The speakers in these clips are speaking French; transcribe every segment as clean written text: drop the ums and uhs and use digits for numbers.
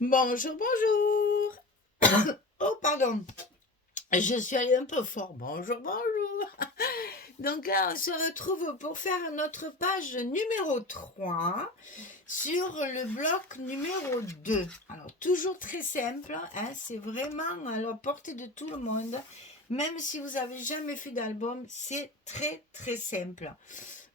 Bonjour, bonjour. Oh, pardon. Je suis allée un peu fort. Bonjour, bonjour. Donc là, on se retrouve pour faire notre page numéro 3 sur le bloc numéro 2. Alors, toujours très simple, hein, c'est vraiment à la portée de tout le monde. Même si vous n'avez jamais fait d'album, c'est très très simple.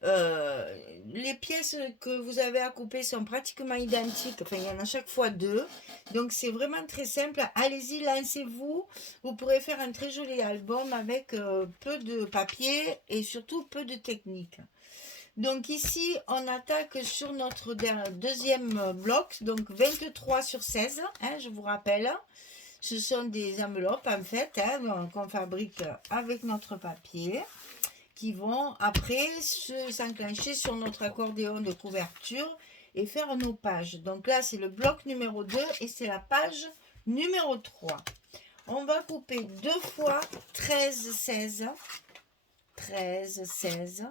Euh, les pièces que vous avez à couper sont pratiquement identiques. Enfin, il y en a chaque fois deux. Donc, c'est vraiment très simple. Allez-y, lancez-vous. Vous pourrez faire un très joli album avec peu de papier et surtout peu de technique. Donc, ici, on attaque sur notre deuxième bloc. Donc, 23 sur 16, hein, je vous rappelle. Ce sont des enveloppes, en fait, hein, qu'on fabrique avec notre papier, qui vont après s'enclencher sur notre accordéon de couverture et faire nos pages. Donc là, c'est le bloc numéro 2 et c'est la page numéro 3. On va couper deux fois 13, 16. 13, 16.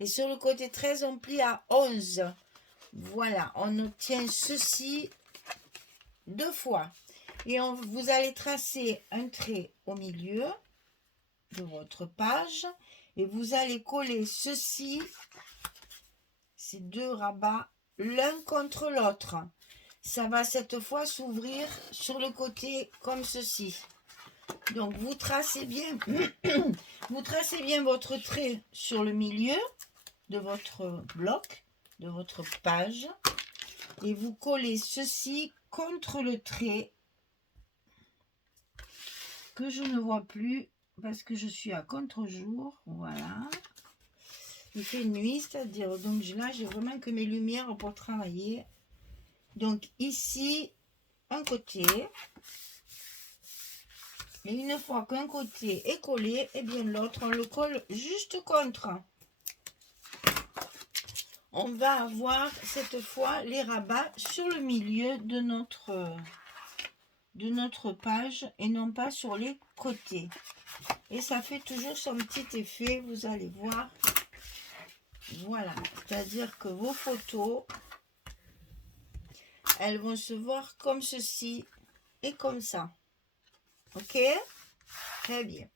Et sur le côté 13, on plie à 11. Voilà, on obtient ceci deux fois. Et vous allez tracer un trait au milieu de votre page et vous allez coller ceci, ces deux rabats, l'un contre l'autre. Ça va cette fois s'ouvrir sur le côté comme ceci. Donc vous tracez bien, vous tracez bien votre trait sur le milieu de votre bloc, de votre page, et vous collez ceci contre le trait que je ne vois plus parce que je suis à contre-jour. Voilà. Il fait nuit, c'est-à-dire, donc là, j'ai vraiment que mes lumières pour travailler. Donc ici, un côté. Et une fois qu'un côté est collé, et bien l'autre, on le colle juste contre. On va avoir cette fois les rabats sur le milieu de notre page et non pas sur les côtés. Et ça fait toujours son petit effet, vous allez voir. Voilà, c'est-à-dire que vos photos, elles vont se voir comme ceci et comme ça. Ok? Très bien.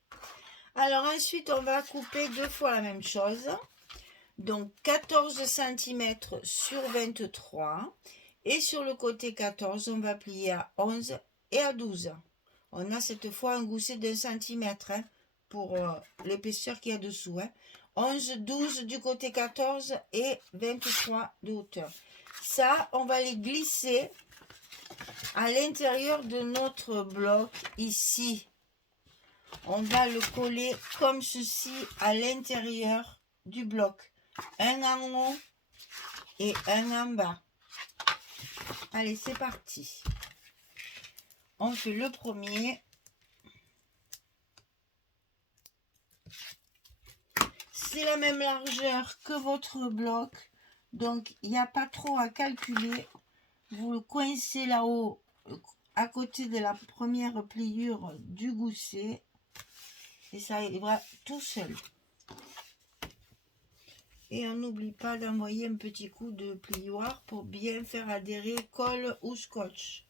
Alors ensuite, on va couper deux fois la même chose. Donc 14 cm sur 23. Et sur le côté 14, on va plier à 11 et à 12. On a cette fois un gousset d'un centimètre, hein, pour l'épaisseur qu'il y a dessous. 11, 12 du côté 14 et 23 de hauteur. Ça, on va les glisser à l'intérieur de notre bloc ici. On va le coller comme ceci à l'intérieur du bloc. Un en haut et un en bas. Allez, c'est parti. On fait le premier. C'est la même largeur que votre bloc. Donc, il n'y a pas trop à calculer. Vous le coincez là-haut, à côté de la première pliure du gousset. Et ça ira tout seul. Et on n'oublie pas d'envoyer un petit coup de plioir pour bien faire adhérer colle ou scotch.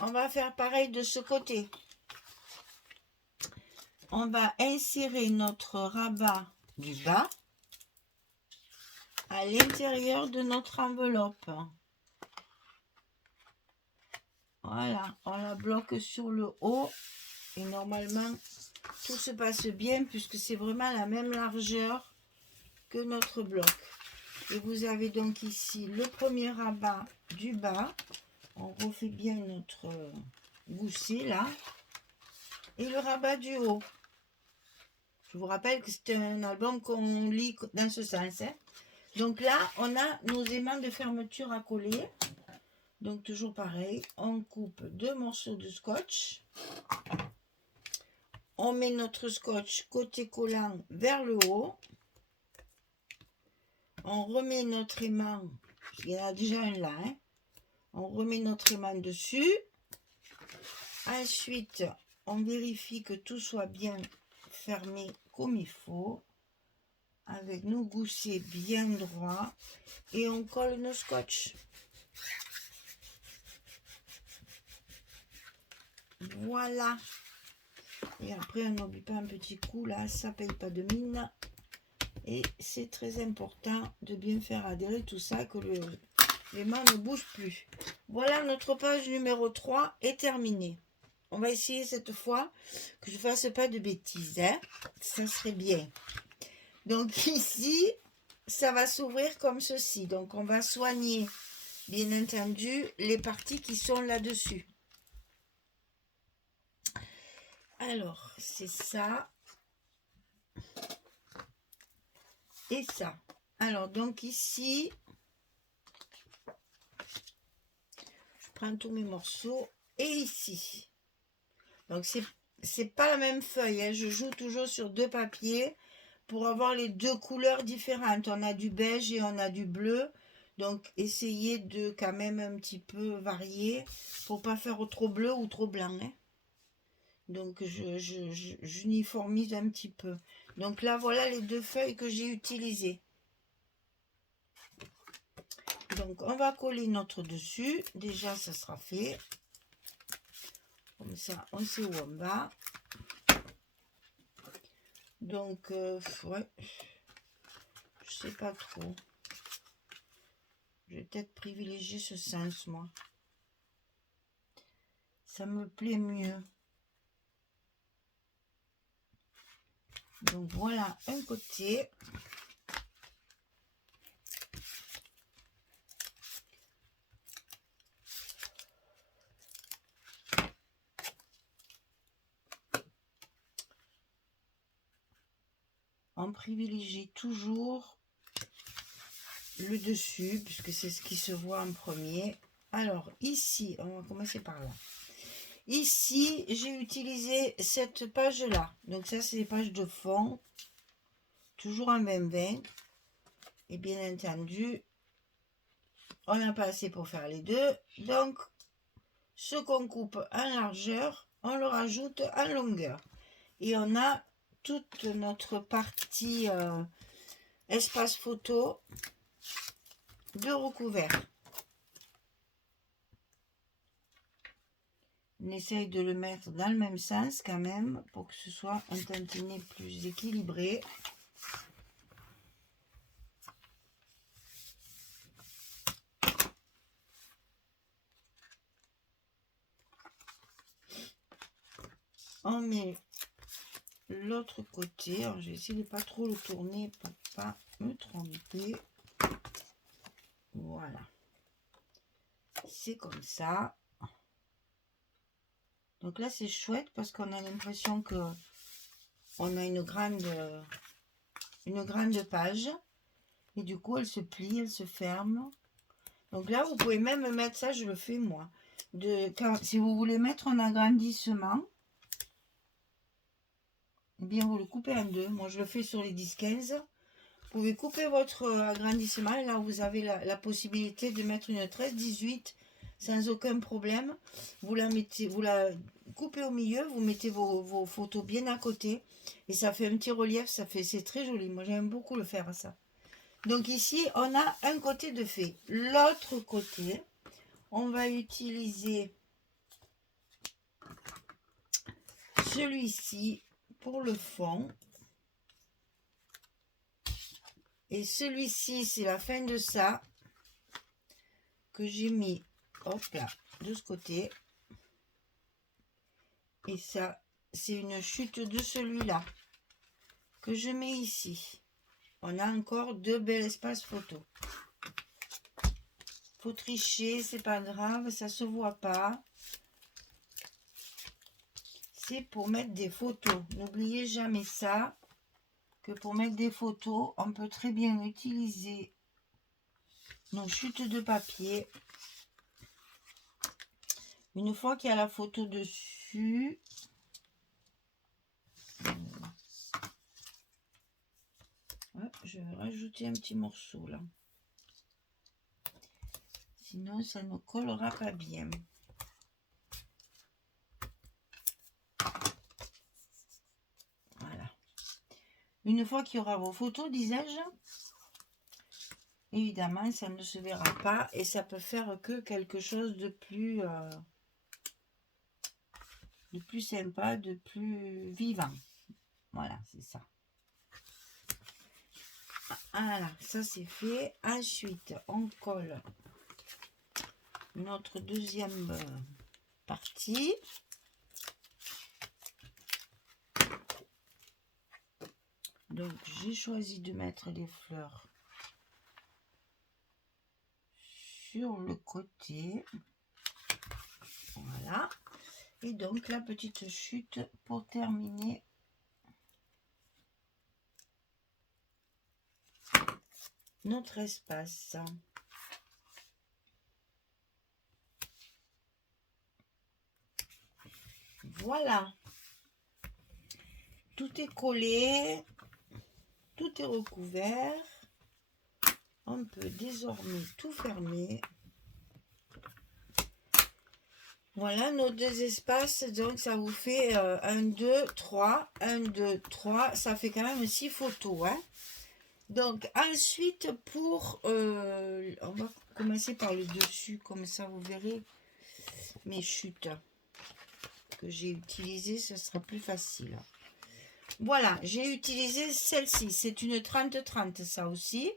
On va faire pareil de ce côté. On va insérer notre rabat du bas à l'intérieur de notre enveloppe. Voilà, on la bloque sur le haut et normalement tout se passe bien puisque c'est vraiment la même largeur que notre bloc. Et vous avez donc ici le premier rabat du bas. On refait bien notre gousset là. Et le rabat du haut. Je vous rappelle que c'est un album qu'on lit dans ce sens. Donc là, on a nos aimants de fermeture à coller. Donc toujours pareil, on coupe deux morceaux de scotch. On met notre scotch côté collant vers le haut. On remet notre aimant, il y en a déjà un là. On remet notre aimant dessus. Ensuite, on vérifie que tout soit bien fermé comme il faut. Avec nos goussets bien droits. Et on colle nos scotch. Voilà. Et après, on n'oublie pas un petit coup, là, ça paye pas de mine. Et c'est très important de bien faire adhérer tout ça, que les mains ne bougent plus. Voilà, notre page numéro 3 est terminée. On va essayer cette fois que je ne fasse pas de bêtises. Hein. Ça serait bien. Donc ici, ça va s'ouvrir comme ceci. Donc on va soigner, bien entendu, les parties qui sont là-dessus. Alors, c'est ça. Et ça. Alors, donc ici, je prends tous mes morceaux. Et ici. Donc, c'est pas la même feuille. Hein. Je joue toujours sur 2 papiers pour avoir les 2 couleurs différentes. On a du beige et on a du bleu. Donc, essayez de quand même un petit peu varier pour pas faire trop bleu ou trop blanc. Hein. Donc, j'uniformise un petit peu. Donc là, voilà les 2 feuilles que j'ai utilisées. Donc, on va coller notre dessus. Déjà, ça sera fait. Comme ça, on sait où on va. Donc, ouais. Je sais pas trop. Je vais peut-être privilégier ce sens, moi. Ça me plaît mieux. Donc, voilà un côté. On privilégie toujours le dessus, puisque c'est ce qui se voit en premier. Alors, ici, on va commencer par là. Ici, j'ai utilisé cette page-là. Donc, ça, c'est les pages de fond. Toujours en 20-20. Et bien entendu, on n'a pas assez pour faire les deux. Donc, ce qu'on coupe en largeur, on le rajoute en longueur. Et on a toute notre partie espace photo de recouvert. On essaye de le mettre dans le même sens quand même pour que ce soit un tantinet plus équilibré. On met l'autre côté. Alors, je vais essayer de pas trop le tourner pour pas me tromper. Voilà. C'est comme ça. Donc là, c'est chouette parce qu'on a l'impression que on a une grande page. Et du coup, elle se plie, elle se ferme. Donc là, vous pouvez même mettre ça, je le fais moi. Si vous voulez mettre un agrandissement, eh bien, vous le coupez en 2. Moi, je le fais sur les 10-15. Vous pouvez couper votre agrandissement. Et là, vous avez la possibilité de mettre une 13-18 sans aucun problème. Vous la coupez au milieu. Vous mettez vos photos bien à côté. Et ça fait un petit relief. C'est très joli. Moi, j'aime beaucoup le faire, ça. Donc ici, on a un côté de fait. L'autre côté, on va utiliser celui-ci pour le fond. Et celui-ci, c'est la fin de ça que j'ai mis, hop là, de ce côté. Et ça, c'est une chute de celui-là que je mets ici. On a encore 2 belles espaces photo. Faut tricher, c'est pas grave, ça se voit pas. C'est pour mettre des photos. N'oubliez jamais ça, que pour mettre des photos, on peut très bien utiliser nos chutes de papier. Une fois qu'il y a la photo dessus, je vais rajouter un petit morceau là. Sinon, ça ne collera pas bien. Voilà. Une fois qu'il y aura vos photos, disais-je, évidemment, ça ne se verra pas et ça peut faire que quelque chose de plus de plus sympa, de plus vivant. Voilà, c'est ça. Voilà, ça c'est fait. Ensuite, on colle notre deuxième partie. Donc, j'ai choisi de mettre les fleurs sur le côté. Voilà. Et donc, la petite chute pour terminer notre espace. Voilà. Tout est collé. Tout est recouvert. On peut désormais tout fermer. Voilà nos deux espaces. Donc, ça vous fait 1, 2, 3. 1, 2, 3. Ça fait quand même 6 photos. Hein. Donc, ensuite, on va commencer par le dessus. Comme ça, vous verrez mes chutes que j'ai utilisées. Ce sera plus facile. Voilà, j'ai utilisé celle-ci. C'est une 30-30, ça aussi.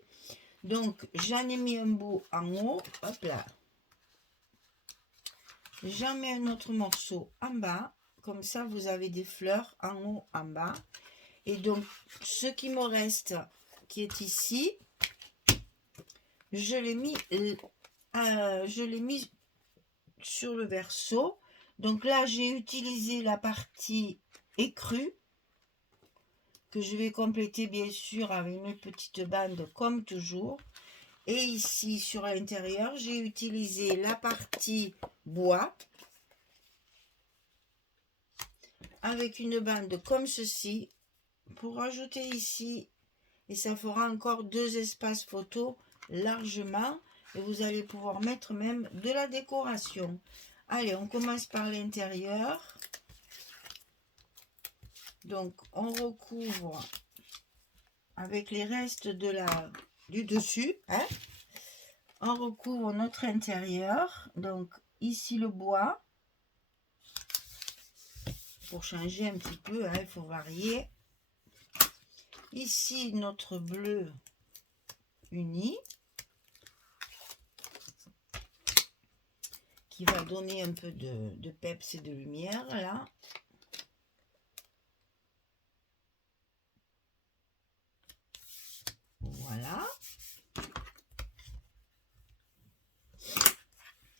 Donc, j'en ai mis un bout en haut. Hop là. J'en mets un autre morceau en bas. Comme ça, vous avez des fleurs en haut, en bas. Et donc, ce qui me reste, qui est ici, je l'ai mis sur le verso. Donc là, j'ai utilisé la partie écrue que je vais compléter bien sûr avec une petite bande comme toujours. Et ici, sur l'intérieur, j'ai utilisé la partie bois avec une bande comme ceci pour rajouter ici. Et ça fera encore 2 espaces photo largement. Et vous allez pouvoir mettre même de la décoration. Allez, on commence par l'intérieur. Donc, on recouvre avec les restes du dessus. Hein. On recouvre notre intérieur. Donc, ici le bois. Pour changer un petit peu, hein, il faut varier. Ici, notre bleu uni. Qui va donner un peu de peps et de lumière, là. Voilà.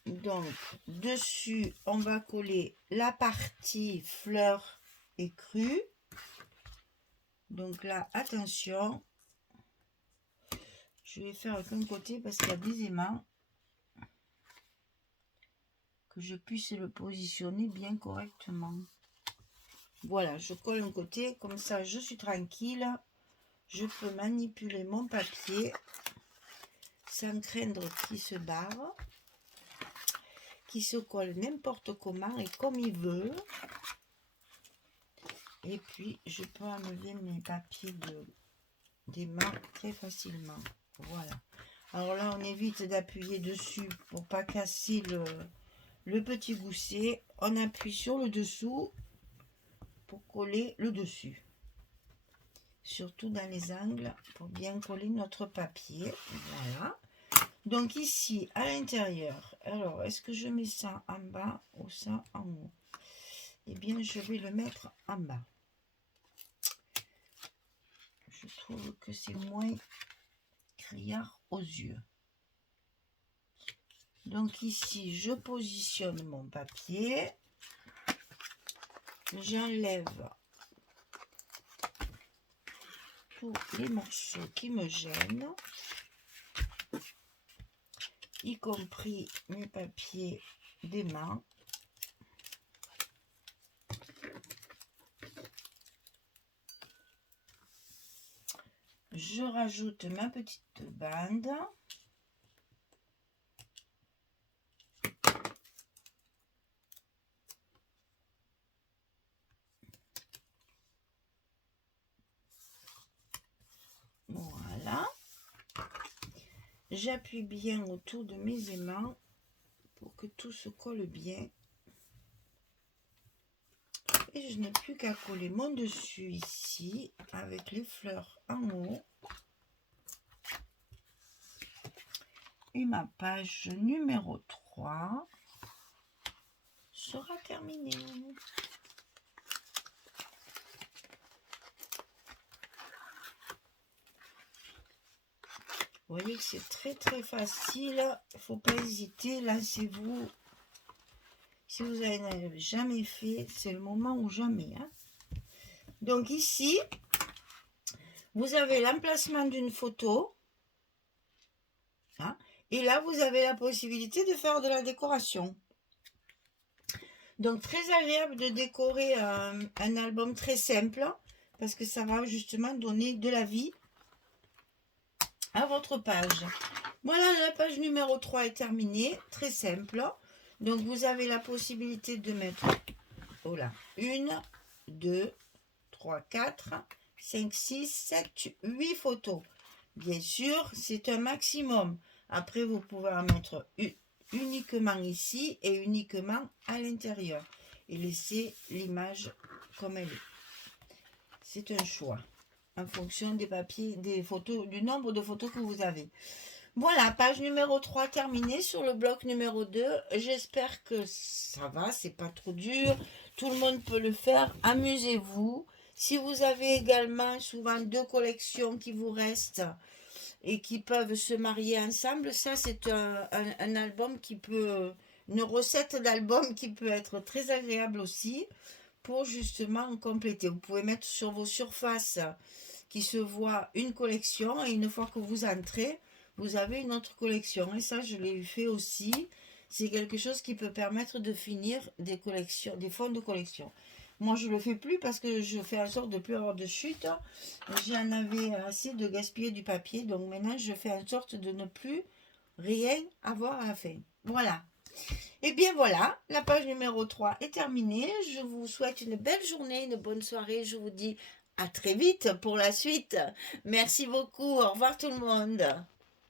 Donc, dessus, on va coller la partie fleurs écrues. Donc là, attention. Je vais faire qu'un côté parce qu'il y a des aimants. Que je puisse le positionner bien correctement. Voilà, je colle un côté. Comme ça, je suis tranquille. Je peux manipuler mon papier sans craindre qu'il se barre. Qui se colle n'importe comment et comme il veut. Et puis, je peux enlever mes papiers des mains très facilement. Voilà. Alors là, on évite d'appuyer dessus pour pas casser le petit gousset. On appuie sur le dessous pour coller le dessus. Surtout dans les angles pour bien coller notre papier. Voilà. Donc ici, à l'intérieur, alors, est-ce que je mets ça en bas ou ça en haut? Eh bien, je vais le mettre en bas. Je trouve que c'est moins criard aux yeux. Donc ici, je positionne mon papier. J'enlève tous les morceaux qui me gênent, y compris mes papiers des mains. Je rajoute ma petite bande. Voilà. J'appuie bien autour de mes aimants pour que tout se colle bien. Et je n'ai plus qu'à coller mon dessus ici avec les fleurs en haut. Et ma page numéro 3 sera terminée. Vous voyez que c'est très très facile. Il ne faut pas hésiter. Lancez-vous. Si vous n'avez jamais fait, c'est le moment ou jamais. Hein. Donc ici, vous avez l'emplacement d'une photo. Hein, et là, vous avez la possibilité de faire de la décoration. Donc, très agréable de décorer un album très simple. Parce que ça va justement donner de la vie à votre page. Voilà, la page numéro 3 est terminée. Très simple. Donc, vous avez la possibilité de mettre... Oh là, 1, 2, 3, 4, 5, 6, 7, 8 photos. Bien sûr, c'est un maximum. Après, vous pouvez en mettre uniquement ici et uniquement à l'intérieur. Et laisser l'image comme elle est. C'est un choix. En fonction des papiers, des photos, du nombre de photos que vous avez. Voilà, page numéro 3 terminée sur le bloc numéro 2. J'espère que ça va, c'est pas trop dur. Tout le monde peut le faire. Amusez-vous. Si vous avez également souvent 2 collections qui vous restent et qui peuvent se marier ensemble, ça c'est un album qui peut, une recette d'album qui peut être très agréable aussi pour justement compléter. Vous pouvez mettre sur vos surfaces qui se voit une collection et une fois que vous entrez, vous avez une autre collection. Et ça, je l'ai fait aussi. C'est quelque chose qui peut permettre de finir des collections, des fonds de collection. Moi, je ne le fais plus parce que je fais en sorte de ne plus avoir de chute. J'en avais assez de gaspiller du papier. Donc maintenant, je fais en sorte de ne plus rien avoir à faire. Voilà. Et bien voilà, la page numéro 3 est terminée. Je vous souhaite une belle journée, une bonne soirée. Je vous dis à très vite pour la suite. Merci beaucoup. Au revoir tout le monde.